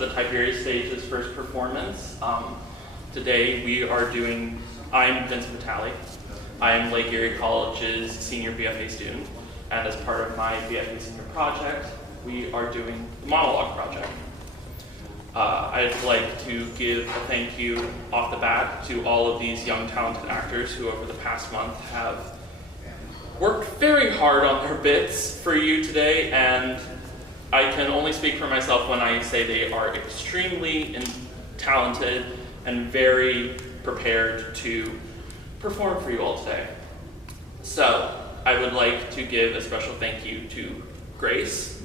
the Tiberius Stage's first performance. Today we are doing, I'm Vincent Vitale. I am Lake Erie College's senior BFA student, and as part of my BFA senior project, we are doing the Monologue Project. I'd like to give a thank you off the bat to all of these young talented actors who over the past month have worked very hard on their bits for you today, and I can only speak for myself when I say they are extremely talented and very prepared to perform for you all today. So I would like to give a special thank you to Grace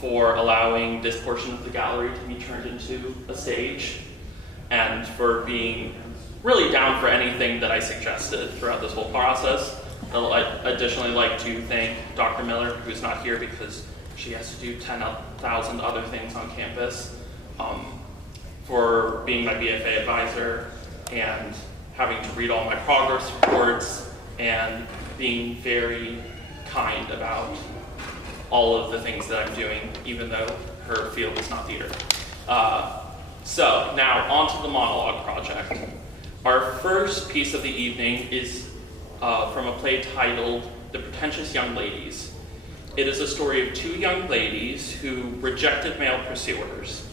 for allowing this portion of the gallery to be turned into a stage and for being really down for anything that I suggested throughout this whole process. I'd additionally like to thank Dr. Miller, who's not here because she has to do 10,000 other things on campus, for being my BFA advisor and having to read all my progress reports and being very kind about all of the things that I'm doing, even though her field is not theater. So now on to the Monologue Project. Our first piece of the evening is from a play titled The Pretentious Young Ladies. It is a story of two young ladies who rejected male pursuers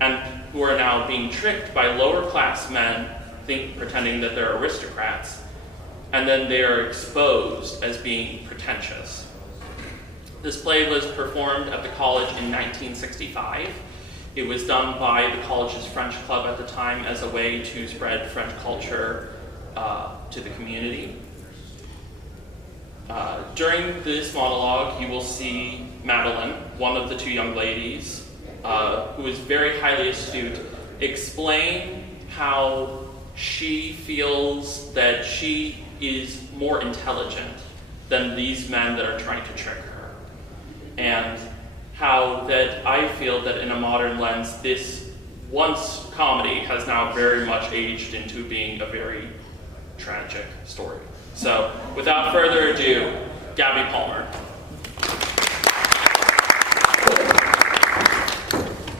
and who are now being tricked by lower class men pretending that they're aristocrats, and then they are exposed as being pretentious. This play was performed at the college in 1965. It was done by the college's French club at the time as a way to spread French culture to the community. During this monologue, you will see Madelon, one of the two young ladies, who is very highly astute, explain how she feels that she is more intelligent than these men that are trying to trick her. And how that I feel that in a modern lens, this once comedy has now very much aged into being a very tragic story. So, without further ado, Gabby Palmer.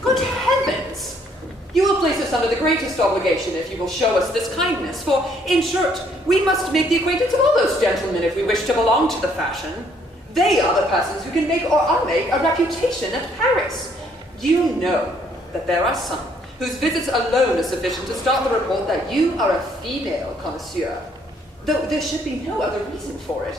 Good heavens! You will place us under the greatest obligation if you will show us this kindness, for, in short, we must make the acquaintance of all those gentlemen if we wish to belong to the fashion. They are the persons who can make or unmake a reputation at Paris. You know that there are some whose visits alone are sufficient to start the report that you are a female connoisseur, though there should be no other reason for it.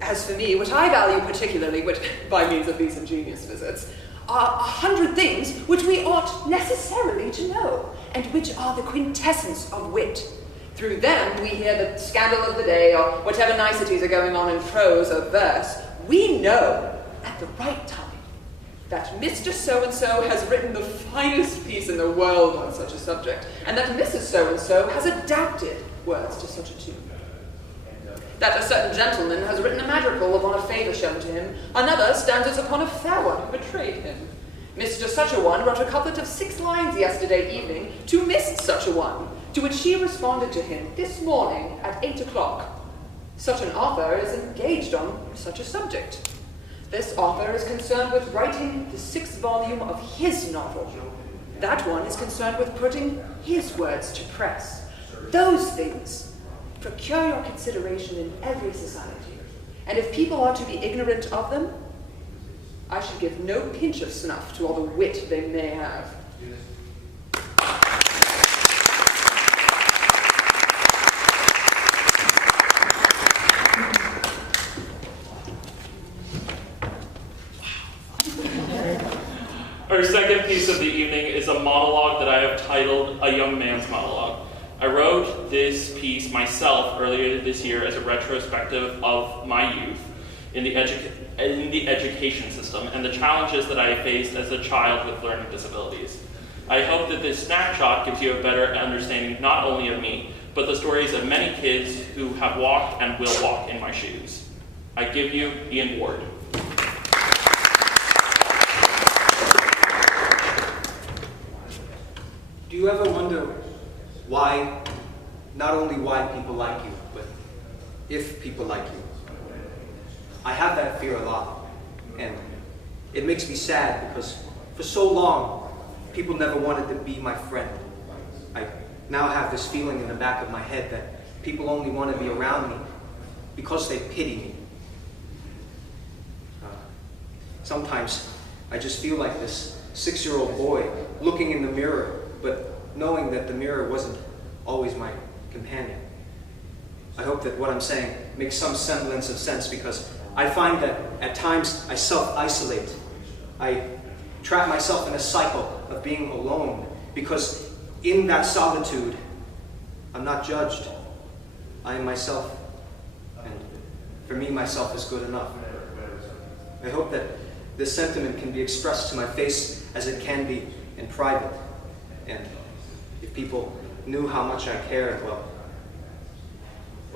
As for me, what I value particularly, which, by means of these ingenious visits, are 100 things which we ought necessarily to know, and which are the quintessence of wit. Through them we hear the scandal of the day, or whatever niceties are going on in prose or verse. We know, at the right time, that Mr. So-and-so has written the finest piece in the world on such a subject, and that Mrs. So-and-so has adapted words to such a tune. That a certain gentleman has written a madrigal upon a favour shown to him, another stands upon a fair one who betrayed him. Mr. Such-a-one wrote a couplet of 6 lines yesterday evening to Miss Such-a-one, to which she responded to him this morning at 8 o'clock. Such an author is engaged on such a subject. This author is concerned with writing the 6th volume of his novel. That one is concerned with putting his words to press. Those things procure your consideration in every society, and if people are to be ignorant of them, I should give no pinch of snuff to all the wit they may have. Our second piece of the evening is a monologue that I have titled A Young Man's Monologue. I wrote this piece myself earlier this year as a retrospective of my youth in the education system and the challenges that I faced as a child with learning disabilities. I hope that this snapshot gives you a better understanding not only of me, but the stories of many kids who have walked and will walk in my shoes. I give you Ian Ward. Do you ever wonder why, not only why people like you, but if people like you? I have that fear a lot, and it makes me sad because for so long, people never wanted to be my friend. I now have this feeling in the back of my head that people only want to be around me because they pity me. Sometimes I just feel like this 6-year-old boy looking in the mirror, but knowing that the mirror wasn't always my companion. I hope that what I'm saying makes some semblance of sense, because I find that at times I self-isolate. I trap myself in a cycle of being alone, because in that solitude, I'm not judged. I am myself, and for me, myself is good enough. I hope that this sentiment can be expressed to my face as it can be in private. And if people knew how much I cared, well,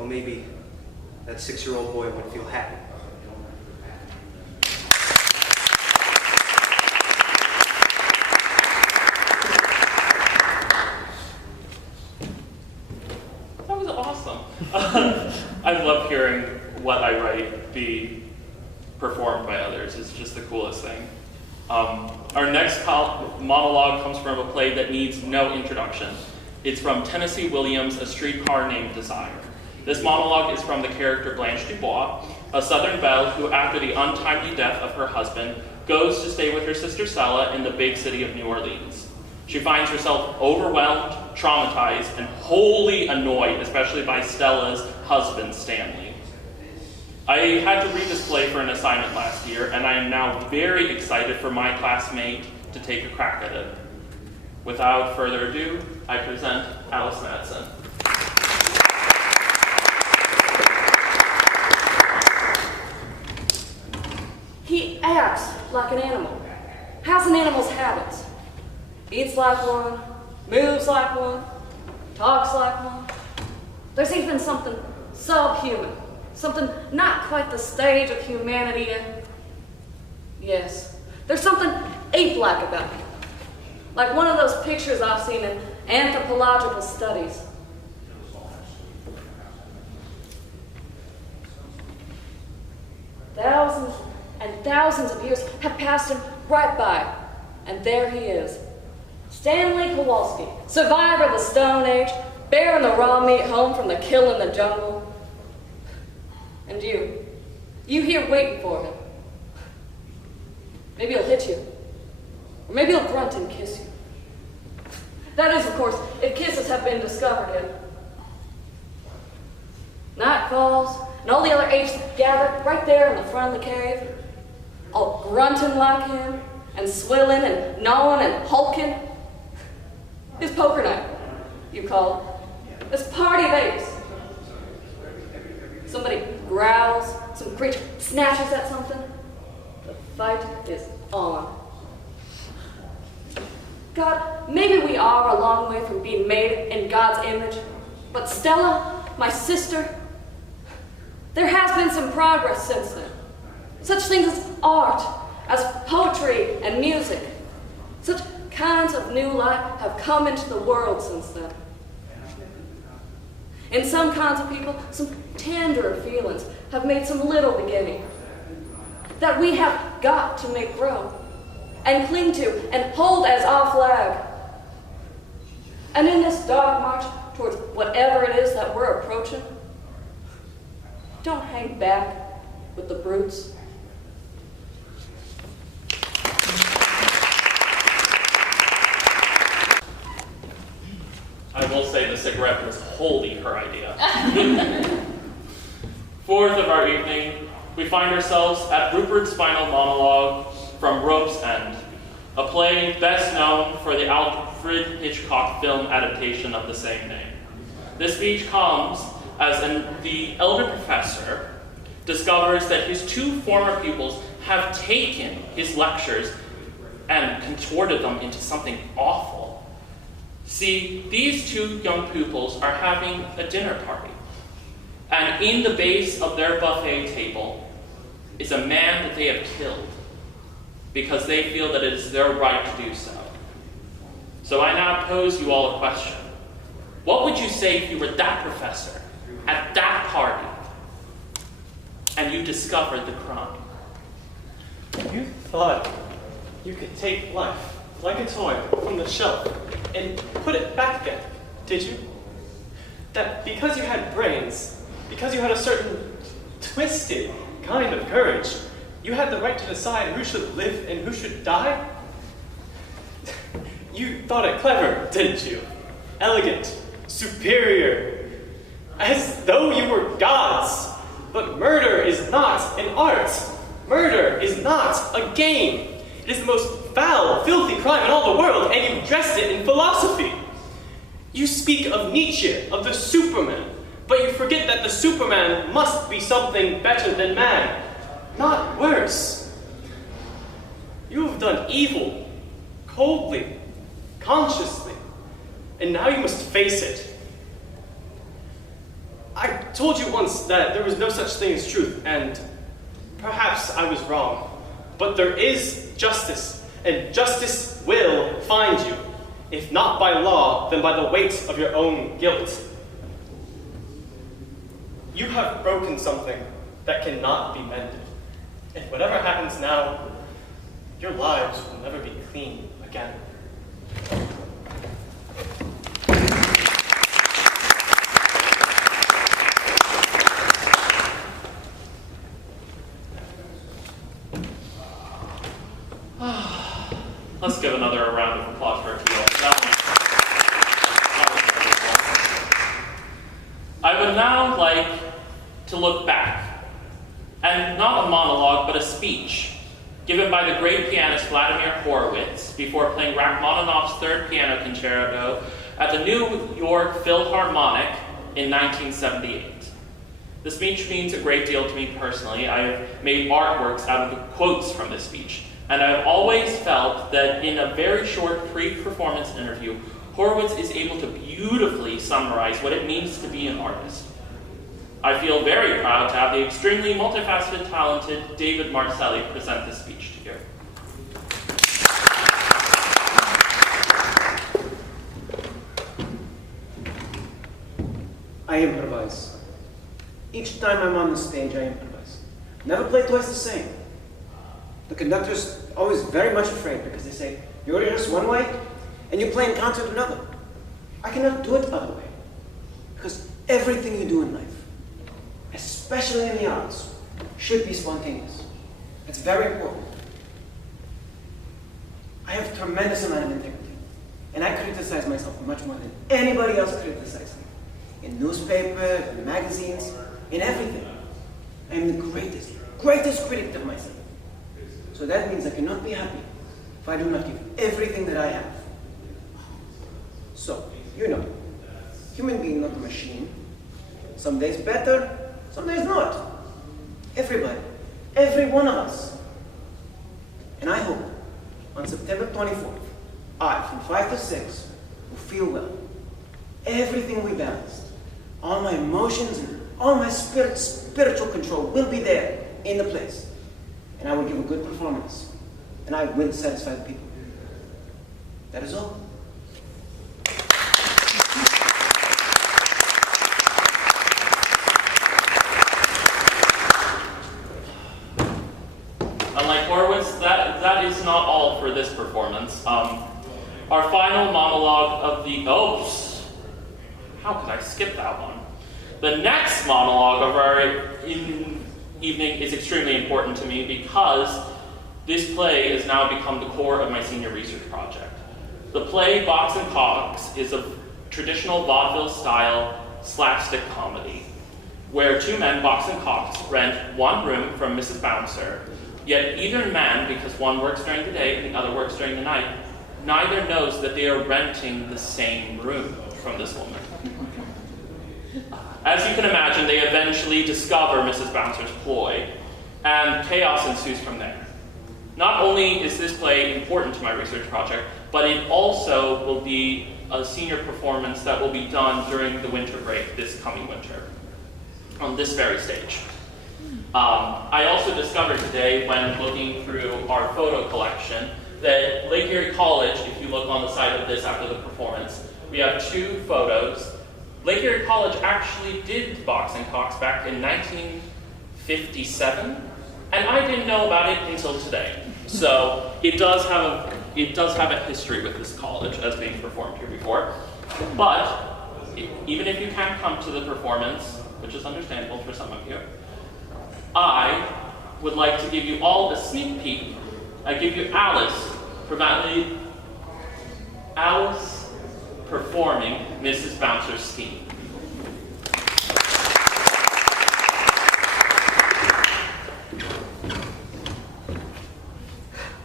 maybe that 6-year-old boy would feel happy. That was awesome. I love hearing what I write be performed by others. It's just the coolest thing. Our next monologue comes from a play that needs no introduction. It's from Tennessee Williams' A Streetcar Named Desire. This monologue is from the character Blanche Dubois, a Southern belle who, after the untimely death of her husband, goes to stay with her sister Stella in the big city of New Orleans. She finds herself overwhelmed, traumatized, and wholly annoyed, especially by Stella's husband, Stanley. I had to read this play for an assignment last year, and I am now very excited for my classmate to take a crack at it. Without further ado, I present Alice Madsen. He acts like an animal, has an animal's habits. Eats like one, moves like one, talks like one. There's even something subhuman, something not quite the stage of humanity yet. Yes, there's something ape-like about him, like one of those pictures I've seen in anthropological studies. Thousands and thousands of years have passed him right by, and there he is. Stanley Kowalski, survivor of the Stone Age, bearing the raw meat home from the kill in the jungle. And you here waiting for him. Maybe he'll hit you, or maybe he'll grunt and kiss you. That is, of course, if kisses have been discovered yet. Night falls, and all the other apes gather right there in the front of the cave, all grunting like him, and swilling and gnawing and hulking. His poker night, you call it. This party of apes. Somebody growls, some creature snatches at something. The fight is on. God, maybe we are a long way from being made in God's image, but Stella, my sister, there has been some progress since then. Such things as art, as poetry and music. Such kinds of new life have come into the world since then. In some kinds of people, some tenderer feelings have made some little beginning that we have got to make grow and cling to and hold as our flag. And in this dark march towards whatever it is that we're approaching, don't hang back with the brutes. I will say the cigarette was wholly her idea. Fourth of our evening, we find ourselves at Rupert's final monologue from Rope's End, a play best known for the Alfred Hitchcock film adaptation of the same name. This speech comes as the elder professor discovers that his two former pupils have taken his lectures and contorted them into something awful. See, these two young pupils are having a dinner party, and in the base of their buffet table is a man that they have killed because they feel that it is their right to do so. So I now pose you all a question. What would you say if you were that professor at that party and you discovered the crime? You thought you could take life like a toy from the shelf and put it back again, did you? That because you had brains, because you had a certain twisted kind of courage, you had the right to decide who should live and who should die? You thought it clever, didn't you? Elegant, superior, as though you were gods. But murder is not an art. Murder is not a game. It is the most foul, filthy crime in all the world, and you dress it in philosophy. You speak of Nietzsche, of the Superman, but you forget that the Superman must be something better than man, not worse. You have done evil, coldly, consciously, and now you must face it. I told you once that there was no such thing as truth, and perhaps I was wrong. But there is justice, and justice will find you, if not by law, then by the weight of your own guilt. You have broken something that cannot be mended, and whatever happens now, your lives will never be clean again. Let's give another round of applause for Akhille. I would now like to look back, and not a monologue, but a speech given by the great pianist Vladimir Horowitz before playing Rachmaninoff's Third Piano Concerto at the New York Philharmonic in 1978. The speech means a great deal to me personally. I have made artworks out of the quotes from this speech. And I've always felt that in a very short pre-performance interview, Horowitz is able to beautifully summarize what it means to be an artist. I feel very proud to have the extremely multifaceted, talented David Marcelli present this speech to you. I improvise. Each time I'm on the stage, I improvise. Never play twice the same. The conductor's always very much afraid because they say, you rehearse one way and you play in concert another. I cannot do it other way. Because everything you do in life, especially in the arts, should be spontaneous. It's very important. I have a tremendous amount of integrity. And I criticize myself much more than anybody else criticizes me. In newspapers, in magazines, in everything. I am the greatest critic of myself. So that means I cannot be happy if I do not give everything that I have. So, you know, human being, not a machine. Some days better, some days not. Everybody, every one of us. And I hope on September 24th, I, from 5 to 6, will feel well. Everything will be balanced. All my emotions and all my spiritual control will be there in the place. And I will give a good performance. And I will satisfy the people. That is all. Unlike Horowitz, that is not all for this performance. Our final monologue of the... how could I skip that one? The next monologue of our evening is extremely important to me because this play has now become the core of my senior research project. The play Box and Cox is a traditional vaudeville-style slapstick comedy where two men, Box and Cox, rent one room from Mrs. Bouncer, yet either man, because one works during the day and the other works during the night, neither knows that they are renting the same room from this woman. As you can imagine, they eventually discover Mrs. Bouncer's ploy, and chaos ensues from there. Not only is this play important to my research project, but it also will be a senior performance that will be done during the winter break this coming winter, on this very stage. I also discovered today, when looking through our photo collection, that Lake Erie College, if you look on the side of this after the performance, we have two photos. Lake Erie College actually did Box and Cox back in 1957, and I didn't know about it until today. So it does have it does have a history with this college as being performed here before. But even if you can't come to the performance, which is understandable for some of you, I would like to give you all a sneak peek. I give you Alice performing Mrs. Bouncer's scheme.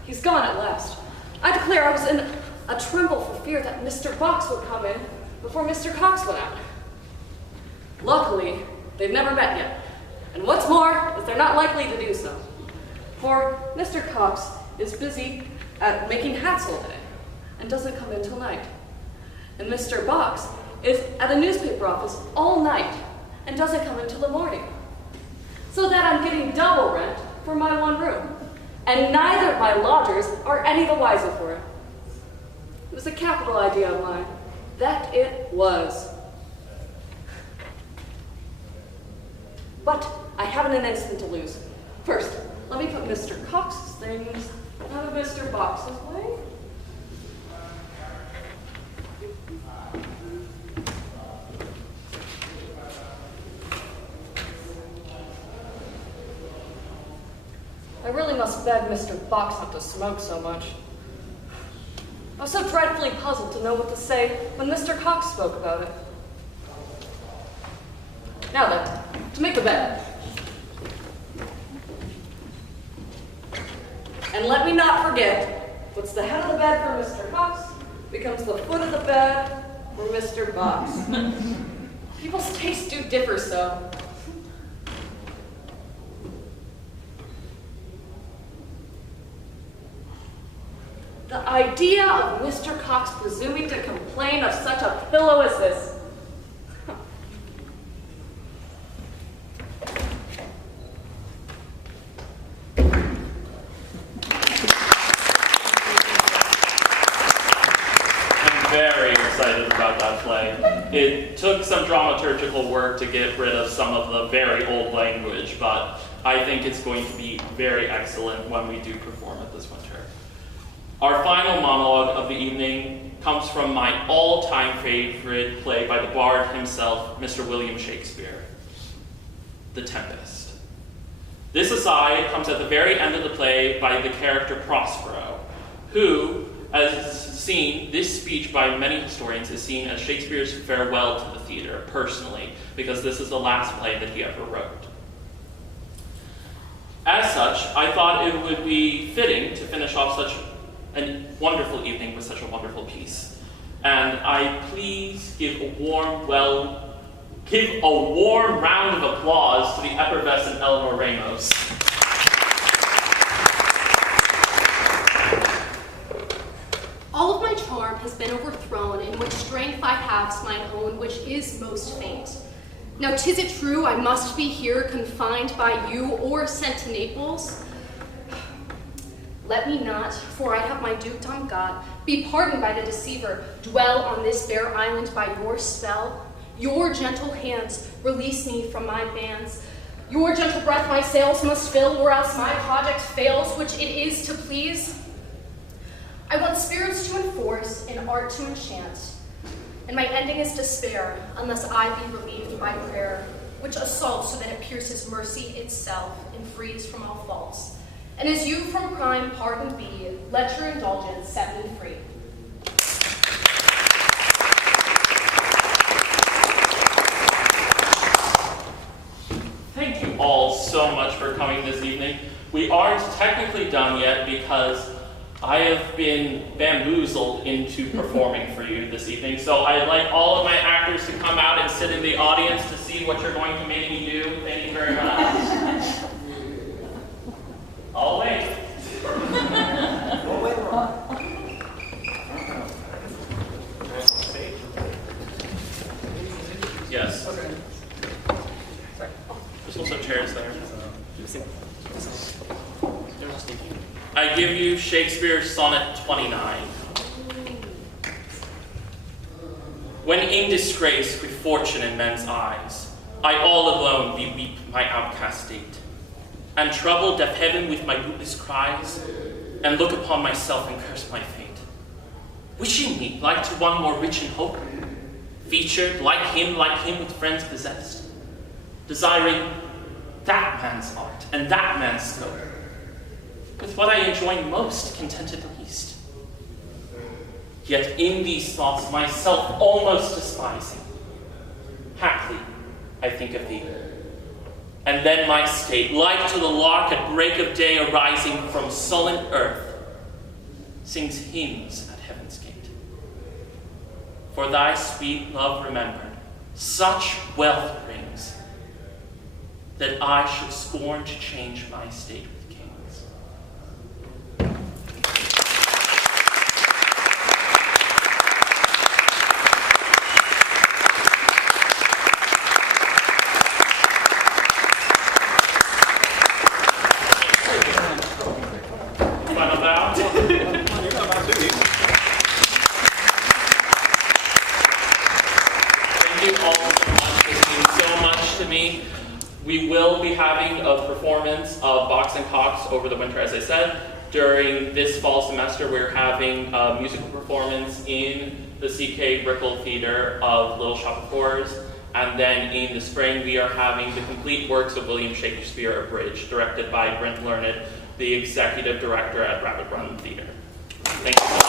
He's gone at last. I declare I was in a tremble for fear that Mr. Box would come in before Mr. Cox went out. Luckily, they've never met yet. And what's more, is they're not likely to do so. For Mr. Cox is busy at making hats all day and doesn't come in till night. And Mr. Box is at a newspaper office all night and doesn't come until the morning. So that I'm getting double rent for my one room. And neither of my lodgers are any the wiser for it. It was a capital idea of mine. That it was. But I haven't an instant to lose. First, let me put Mr. Cox's things out of Mr. Box's way. I really must beg Mr. Box not to smoke so much. I was so dreadfully puzzled to know what to say when Mr. Cox spoke about it. Now then, to make the bed. And let me not forget, what's the head of the bed for Mr. Cox becomes the foot of the bed for Mr. Box. People's tastes do differ so. The idea of Mr. Cox presuming to complain of such a pillow as this. Very excited about that play. It took some dramaturgical work to get rid of some of the very old language, but I think it's going to be very excellent when we do perform it this winter. Our final monologue of the evening comes from my all-time favorite play by the bard himself, Mr. William Shakespeare, The Tempest. This aside comes at the very end of the play by the character Prospero, who, as seen, this speech by many historians is seen as Shakespeare's farewell to the theater, personally, because this is the last play that he ever wrote. As such, I thought it would be fitting to finish off such a wonderful evening with such a wonderful piece. And I please give a warm round of applause to the effervescent Eleanor Ramos. All of my charm has been overthrown, in which strength I have mine own, which is most faint. Now 'tis it true I must be here confined by you, or sent to Naples? Let me not, for I have my dukedom got, be pardoned by the deceiver, dwell on this bare island by your spell. Your gentle hands release me from my bands. Your gentle breath my sails must fill, or else my project fails, which it is to please. I want spirits to enforce and art to enchant, and my ending is despair, unless I be relieved by prayer, which assaults so that it pierces mercy itself and frees from all faults. And as you from crime pardoned be, let your indulgence set me free. Thank you all so much for coming this evening. We aren't technically done yet because I have been bamboozled into performing for you this evening. So I'd like all of my actors to come out and sit in the audience to see what you're going to make me do. Thank you very much. I'll wait. Yes. There's also chairs there. I give you Shakespeare's Sonnet 29. When in disgrace with fortune in men's eyes, I all alone beweep my outcast state, and trouble deaf heaven with my bootless cries, and look upon myself and curse my fate, wishing me like to one more rich in hope, featured like him with friends possessed, desiring that man's art and that man's scope, with what I enjoy most, contented least. Yet in these thoughts myself almost despising, haply I think of thee, and then my state, like to the lark at break of day arising from sullen earth, sings hymns at heaven's gate. For thy sweet love remembered, such wealth brings, that I should scorn to change my state with kings. Final bow. Thank you all so much. This means so much to me. We will be having a performance of Box and Cox over the winter, as I said. During this fall semester, we're having a musical performance in the CK Brickell Theater of Little Shop of Horrors. And then in the spring, we are having the complete works of William Shakespeare abridged, directed by Brent Learned, the executive director at Rabbit Run Theater. Thank you.